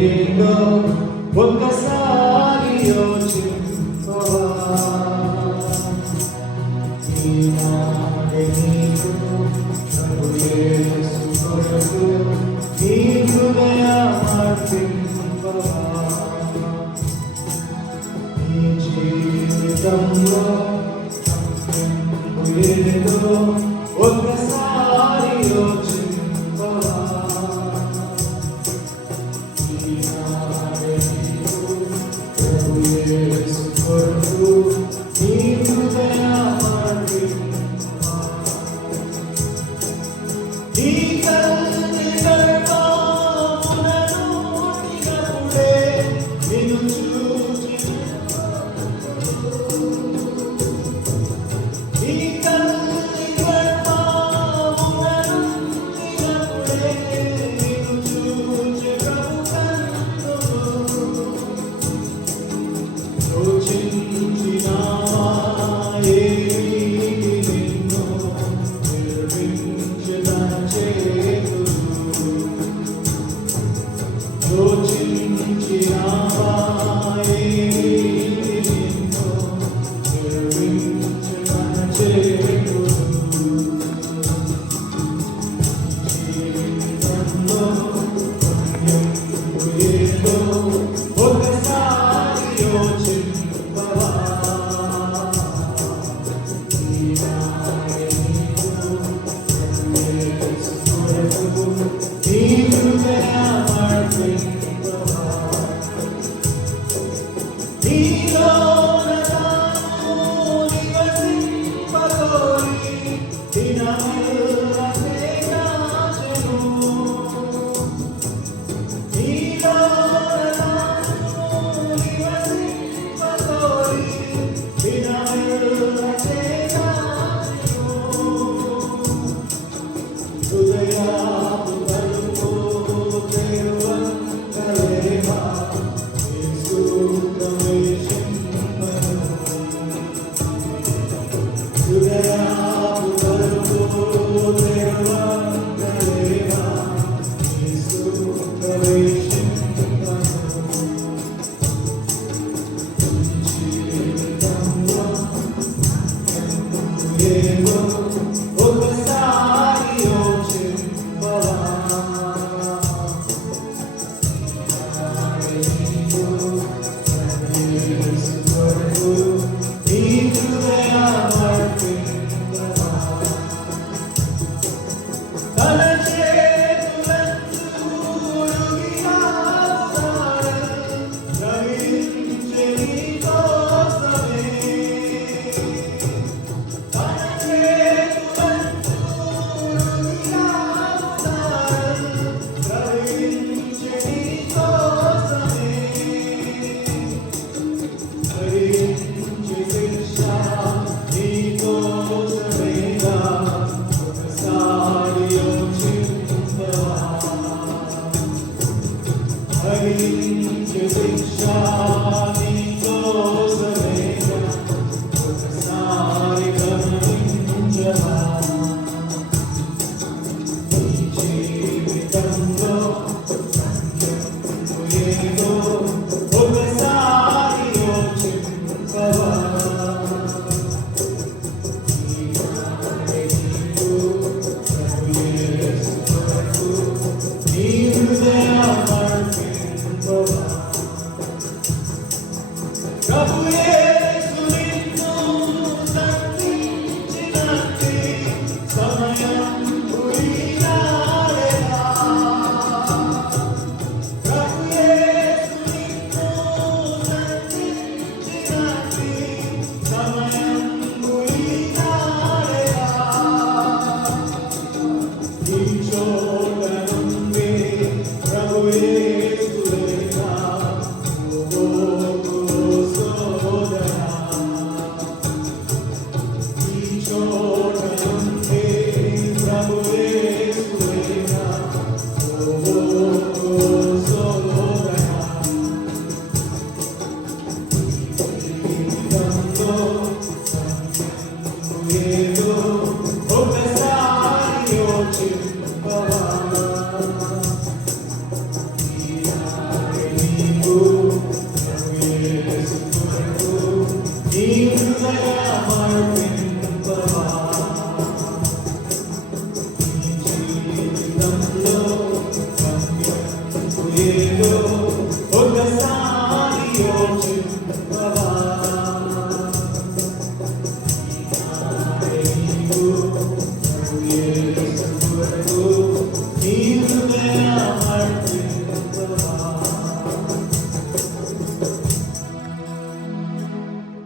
ఏదో ఒక్కసారి యోచింపవా ఈనాడే నీకు ప్రభు యేసు కొరకు నీ హృదయమర్పింపవా నీ జీవితంలో ఏదో ఒక్కసారి యోచింపవా ఈనాడే నీకు ప్రభు యేసు కొరకు నీ హృదయమర్పింపవా నీ కన్నుల గర్భమున పుట్టినప్పుడే నిన్ను చూచి నీ కన్నుల గర్భమున పుట్టినప్పుడే నిన్ను చూచి ప్రభు కన్నులు యోచించినావా ఏమి నిన్ను నిర్మించిన చేతులు యోచించినావా ఏమి నిన్ను నిర్మించిన చేతులు జీవితంలో ఏదో ఒకసారి యోచింపవా ఈనాడే నీకు యేసు కొరకు నీ హృదయమర్పింపవా నీలోన తాను నివసింపగోరి దినమెల్ల సేనాచెను నీలోన తాను నివసింపగోరి దినమెల్ల సేనాచెను హృదయాపు తలుపు తెరువంగలేవా యేసు ప్రవేశింపను హృదయాపు తలుపు తెరువంగలేవా యేసు ప్రవేశింపను జీవితంలో ఏదో ఒకసారి యోచింపవా యేసు కొరకు నీ హృదయమర్పింపవా తన చేతులందు ఉడిగినాడు గ్రహించె నీ కోసమే తన చేతులందు ఉడిగినాడు గ్రహించె నీ కోసమే భరించె శిక్ష నీ కోసమేగా ఒకసారి యోచింపవా భరించె శిక్ష నీ కోసమేగా ఒకసారి గమనించవా నీ జీవితంలో ఏదో